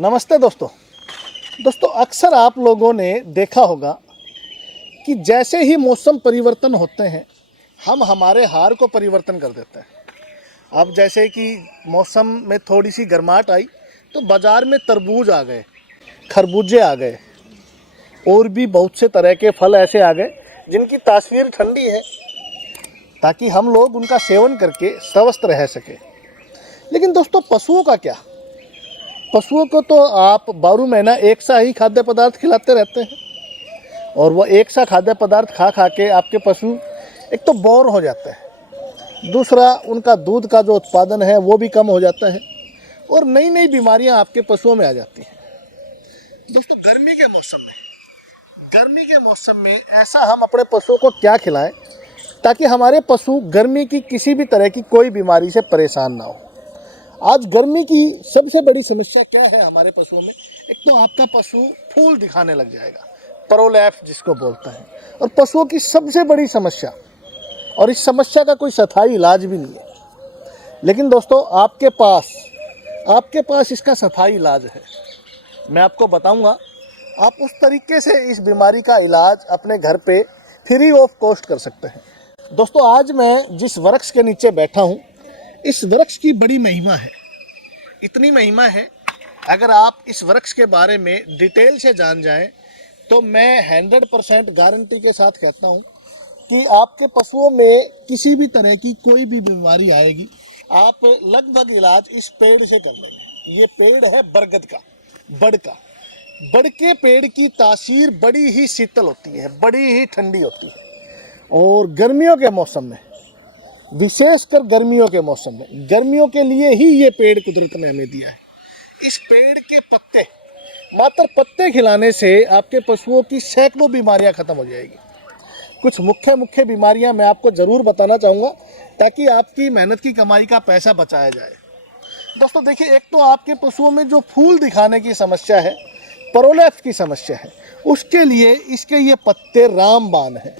नमस्ते दोस्तों अक्सर आप लोगों ने देखा होगा कि जैसे ही मौसम परिवर्तन होते हैं हम हमारे हार को परिवर्तन कर देते हैं। अब जैसे कि मौसम में थोड़ी सी गर्माहट आई तो बाज़ार में तरबूज आ गए, खरबूजे आ गए और भी बहुत से तरह के फल ऐसे आ गए जिनकी तासीर ठंडी है ताकि हम लोग उनका सेवन करके स्वस्थ रह सके। लेकिन दोस्तों पशुओं का क्या? पशुओं को तो आप 12 महीना एक सा ही खाद्य पदार्थ खिलाते रहते हैं और वो एक सा खाद्य पदार्थ खा खा के आपके पशु एक तो बोर हो जाता है, दूसरा उनका दूध का जो उत्पादन है वो भी कम हो जाता है और नई नई बीमारियां आपके पशुओं में आ जाती हैं। दोस्तों गर्मी के मौसम में ऐसा हम अपने पशुओं को क्या खिलाएं ताकि हमारे पशु गर्मी की किसी भी तरह की कोई बीमारी से परेशान ना हो। आज गर्मी की सबसे बड़ी समस्या क्या है हमारे पशुओं में? एक तो आपका पशु फूल दिखाने लग जाएगा, प्रोलैप्स जिसको बोलता है, और पशुओं की सबसे बड़ी समस्या, और इस समस्या का कोई स्थायी इलाज भी नहीं है। लेकिन दोस्तों आपके पास इसका स्थायी इलाज है। मैं आपको बताऊंगा, आप उस तरीके से इस बीमारी का इलाज अपने घर पे फ्री ऑफ कॉस्ट कर सकते हैं। दोस्तों आज मैं जिस वृक्ष के नीचे बैठा हूँ, इस वृक्ष की बड़ी महिमा है। इतनी महिमा है, अगर आप इस वृक्ष के बारे में डिटेल से जान जाएं तो मैं 100% गारंटी के साथ कहता हूं कि आपके पशुओं में किसी भी तरह की कोई भी बीमारी आएगी, आप लगभग इलाज इस पेड़ से कर लेंगे। ये पेड़ है बरगद का, बड़ के पेड़ की तासीर बड़ी ही शीतल होती है, बड़ी ही ठंडी होती है। और गर्मियों के मौसम में, विशेषकर गर्मियों के मौसम में, गर्मियों के लिए ही ये पेड़ कुदरत ने हमें दिया है। इस पेड़ के पत्ते, मात्र पत्ते खिलाने से आपके पशुओं की सैकड़ों बीमारियां खत्म हो जाएगी। कुछ मुख्य बीमारियां मैं आपको ज़रूर बताना चाहूँगा ताकि आपकी मेहनत की कमाई का पैसा बचाया जाए। दोस्तों देखिए, एक तो आपके पशुओं में जो फूल दिखाने की समस्या है, प्रोलैप्स की समस्या है, उसके लिए इसके ये पत्ते रामबाण है।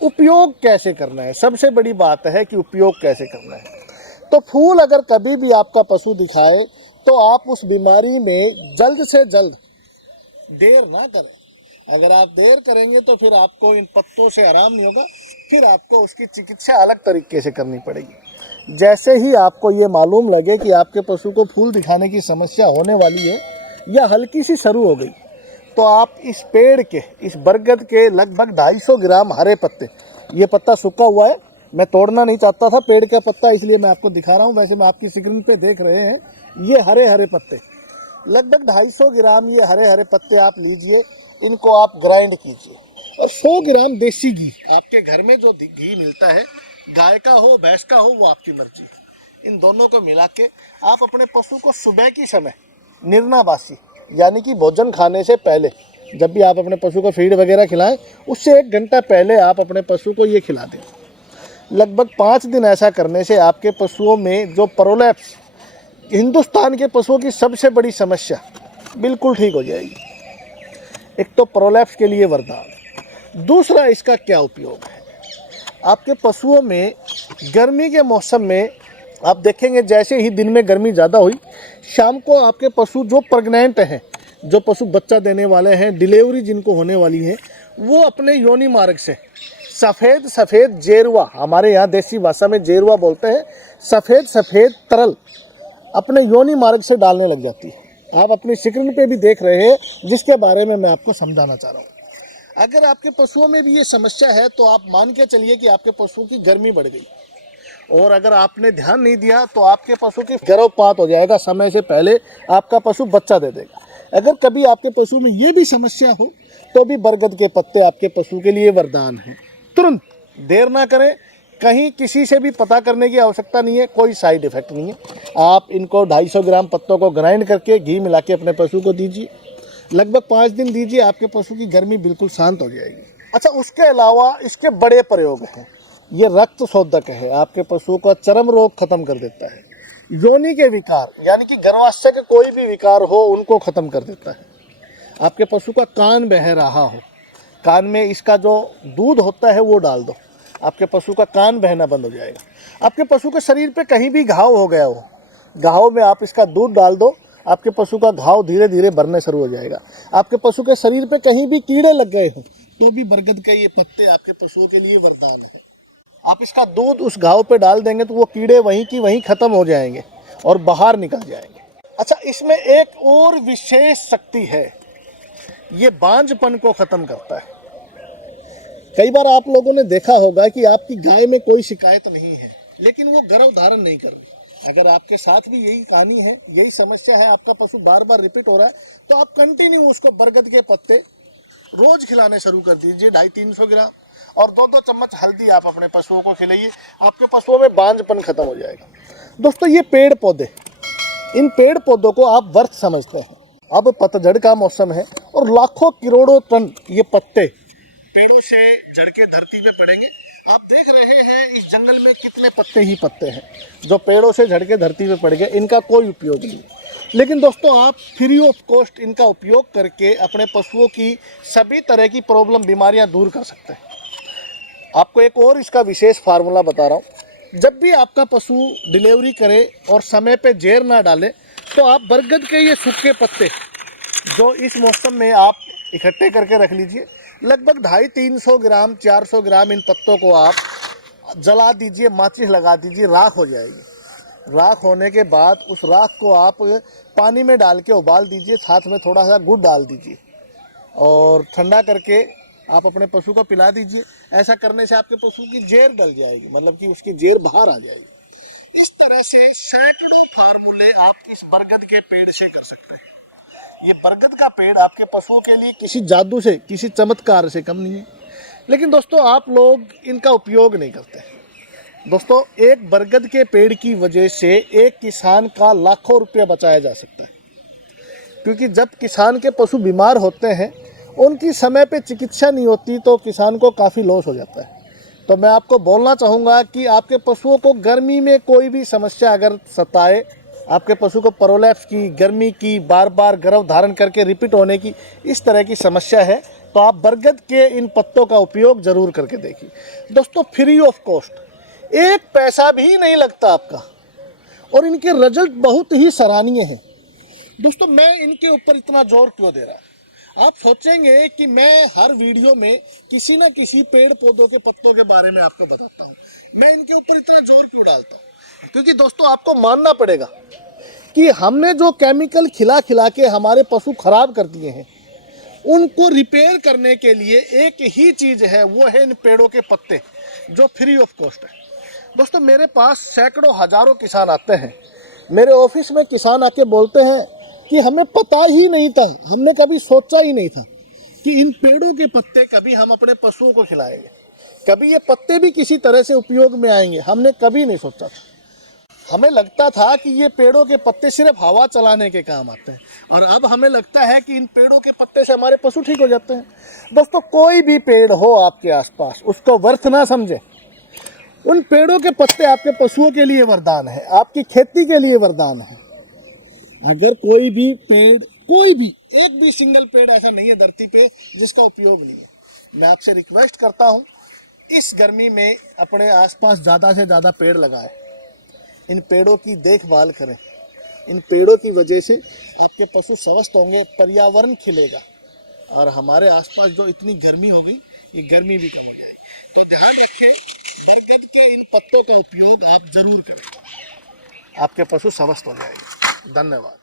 उपयोग कैसे करना है, सबसे बड़ी बात है कि उपयोग कैसे करना है। तो फूल अगर कभी भी आपका पशु दिखाए तो आप उस बीमारी में जल्द से जल्द देर ना करें। अगर आप देर करेंगे तो फिर आपको इन पत्तों से आराम नहीं होगा, फिर आपको उसकी चिकित्सा अलग तरीके से करनी पड़ेगी। जैसे ही आपको ये मालूम लगे कि आपके पशु को फूल दिखाने की समस्या होने वाली है या हल्की सी शुरू हो गई, तो आप इस पेड़ के, इस बरगद के लगभग 250 ग्राम हरे पत्ते, ये पत्ता सूखा हुआ है, मैं तोड़ना नहीं चाहता था पेड़ का पत्ता, इसलिए मैं आपको दिखा रहा हूँ। वैसे मैं आपकी स्क्रीन पे देख रहे हैं, ये हरे पत्ते, लगभग 250 ग्राम ये हरे पत्ते आप लीजिए, इनको आप ग्राइंड कीजिए, और 100 ग्राम देसी घी, आपके घर में जो घी मिलता है, गाय का हो भैंस का हो, वो आपकी मर्जी, इन दोनों को मिला के आप अपने पशु को सुबह की समय निर्नाबासी, यानी कि भोजन खाने से पहले, जब भी आप अपने पशु को फीड वगैरह खिलाएं, उससे 1 घंटा पहले आप अपने पशु को ये खिला दें। लगभग 5 दिन ऐसा करने से आपके पशुओं में जो प्रोलैप्स, हिंदुस्तान के पशुओं की सबसे बड़ी समस्या, बिल्कुल ठीक हो जाएगी। एक तो प्रोलैप्स के लिए वरदान। दूसरा, इसका क्या उपयोग है? आपके पशुओं में गर्मी के मौसम में आप देखेंगे, जैसे ही दिन में गर्मी ज़्यादा हुई, शाम को आपके पशु जो प्रेग्नेंट हैं, जो पशु बच्चा देने वाले हैं, डिलीवरी जिनको होने वाली है, वो अपने योनि मार्ग से सफ़ेद जेरुआ, हमारे यहाँ देसी भाषा में जेरुआ बोलते हैं, सफ़ेद तरल अपने योनि मार्ग से डालने लग जाती है। आप अपनी स्क्रीन पे भी देख रहे हैं, जिसके बारे में मैं आपको समझाना चाह रहा हूँ। अगर आपके पशुओं में भी ये समस्या है तो आप मान के चलिए कि आपके पशुओं की गर्मी बढ़ गई, और अगर आपने ध्यान नहीं दिया तो आपके पशु की गर्भपात हो जाएगा, समय से पहले आपका पशु बच्चा दे देगा। अगर कभी आपके पशु में ये भी समस्या हो तो भी बरगद के पत्ते आपके पशु के लिए वरदान हैं। तुरंत देर ना करें, कहीं किसी से भी पता करने की आवश्यकता नहीं है, कोई साइड इफेक्ट नहीं है। आप इनको 250 ग्राम पत्तों को ग्राइंड करके घी मिला के अपने पशु को दीजिए, लगभग 5 दिन दीजिए, आपके पशु की गर्मी बिल्कुल शांत हो जाएगी। अच्छा, उसके अलावा इसके बड़े प्रयोग हैं। ये रक्त शोधक है, आपके पशु का चर्म रोग खत्म कर देता है, योनि के विकार यानी कि गर्भाशय के कोई भी विकार हो उनको खत्म कर देता है। आपके पशु का कान बह रहा हो, कान में इसका जो दूध होता है वो डाल दो, आपके पशु का कान बहना बंद हो जाएगा। आपके पशु के शरीर पे कहीं भी घाव हो गया हो, घाव में आप इसका दूध डाल दो, आपके पशु का घाव धीरे धीरे भरने शुरू हो जाएगा। आपके पशु के शरीर पे कहीं भी कीड़े लग गए हो तो भी बरगद के ये पत्ते आपके पशुओं के लिए वरदान है। आप इसका दूध उस घाव पे डाल देंगे तो वो कीड़े वहीं की वहीं खत्म हो जाएंगे और बाहर निकल जाएंगे। अच्छा, इसमें एक और विशेष शक्ति है, ये बांझपन को खत्म करता है। कई बार आप लोगों ने देखा होगा कि आपकी गाय में कोई शिकायत नहीं है लेकिन वो गर्भ धारण नहीं कर रही। अगर आपके साथ भी यही कहानी है, यही समस्या है, आपका पशु बार बार रिपीट हो रहा है, तो आप कंटिन्यू उसको बरगद के पत्ते रोज खिलाने शुरू कर दीजिए, 250-300 ग्राम, और 2-2 चम्मच हल्दी आप अपने पशुओं को खिलाइए। आपके पशुओं में बांझपन खत्म हो जाएगा। दोस्तों, ये पेड़ पौधे, इन पेड़ पौधों को आप व्यर्थ समझते हैं। अब पतझड़ का मौसम है और लाखों करोड़ों टन ये पत्ते पेड़ों से झड़ के धरती पे पड़ेंगे। आप देख रहे हैं इस जंगल में कितने पत्ते ही पत्ते हैं जो पेड़ों से झड़ के धरती पे पड़ गए, इनका कोई उपयोग नहीं। लेकिन दोस्तों, आप फ्री ऑफ कॉस्ट इनका उपयोग करके अपने पशुओं की सभी तरह की प्रॉब्लम, बीमारियां दूर कर सकते हैं। आपको एक और इसका विशेष फार्मूला बता रहा हूँ। जब भी आपका पशु डिलीवरी करे और समय पे जेर ना डाले तो आप बरगद के ये सूखे पत्ते जो इस मौसम में आप इकट्ठे करके रख लीजिए। लगभग 250-300 ग्राम, 400 ग्राम इन पत्तों को आप जला दीजिए, माचिस लगा दीजिए, राख हो जाएगी। राख होने के बाद उस राख को आप पानी में डाल के उबाल दीजिए, साथ में थोड़ा सा गुड़ डाल दीजिए और ठंडा करके आप अपने पशु को पिला दीजिए। ऐसा करने से आपके पशु की जेर डल जाएगी, मतलब कि उसकी जेर बाहर आ जाएगी। इस तरह से सैकड़ों फार्मूले आप इस बरगद के पेड़ से कर सकते हैं। ये बरगद का पेड़ आपके पशुओं के लिए किसी जादू से, किसी चमत्कार से कम नहीं है। लेकिन दोस्तों, आप लोग इनका उपयोग नहीं करते। दोस्तों, एक बरगद के पेड़ की वजह से एक किसान का लाखों रुपया बचाया जा सकता है, क्योंकि जब किसान के पशु बीमार होते हैं, उनकी समय पे चिकित्सा नहीं होती तो किसान को काफ़ी लॉस हो जाता है। तो मैं आपको बोलना चाहूँगा कि आपके पशुओं को गर्मी में कोई भी समस्या अगर सताए, आपके पशु को प्रोलैप्स की, गर्मी की, बार बार गर्भ धारण करके रिपीट होने की इस तरह की समस्या है, तो आप बरगद के इन पत्तों का उपयोग ज़रूर करके देखिए। दोस्तों, फ्री ऑफ कॉस्ट, एक पैसा भी नहीं लगता आपका, और इनके रिजल्ट बहुत ही सराहनीय हैं। दोस्तों, मैं इनके ऊपर इतना जोर क्यों दे रहा हूँ? आप सोचेंगे कि मैं हर वीडियो में किसी न किसी पेड़ पौधों के पत्तों के बारे में आपको बताता हूँ, मैं इनके ऊपर इतना जोर क्यों डालता हूँ? क्योंकि दोस्तों, आपको मानना पड़ेगा कि हमने जो केमिकल खिला खिला के हमारे पशु खराब कर दिए हैं, उनको रिपेयर करने के लिए एक ही चीज़ है, वो है इन पेड़ों के पत्ते जो फ्री ऑफ कॉस्ट है। दोस्तों, मेरे पास सैकड़ों हजारों किसान आते हैं। मेरे ऑफिस में किसान आके बोलते हैं कि हमें पता ही नहीं था, हमने कभी सोचा ही नहीं था कि इन पेड़ों के पत्ते कभी हम अपने पशुओं को खिलाएंगे, कभी ये पत्ते भी किसी तरह से उपयोग में आएंगे, हमने कभी नहीं सोचा था। हमें लगता था कि ये पेड़ों के पत्ते सिर्फ हवा चलाने के काम आते हैं, और अब हमें लगता है कि इन पेड़ों के पत्ते से हमारे पशु ठीक हो जाते हैं। दोस्तों, कोई भी पेड़ हो आपके आसपास, उसको व्यर्थ ना समझे। उन पेड़ों के पत्ते आपके पशुओं के लिए वरदान है, आपकी खेती के लिए वरदान है। अगर कोई भी पेड़, कोई भी एक भी सिंगल पेड़ ऐसा नहीं है धरती पे जिसका उपयोग नहीं है। मैं आपसे रिक्वेस्ट करता हूँ, इस गर्मी में अपने आसपास ज़्यादा से ज़्यादा पेड़ लगाएं, इन पेड़ों की देखभाल करें। इन पेड़ों की वजह से आपके पशु स्वस्थ होंगे, पर्यावरण खिलेगा, और हमारे आसपास जो इतनी गर्मी हो गई, ये गर्मी भी कम हो जाएगी। तो ध्यान रखिए, बरगद के इन पत्तों का उपयोग आप जरूर करें, आपके पशु स्वस्थ हो जाएंगे। धन्यवाद।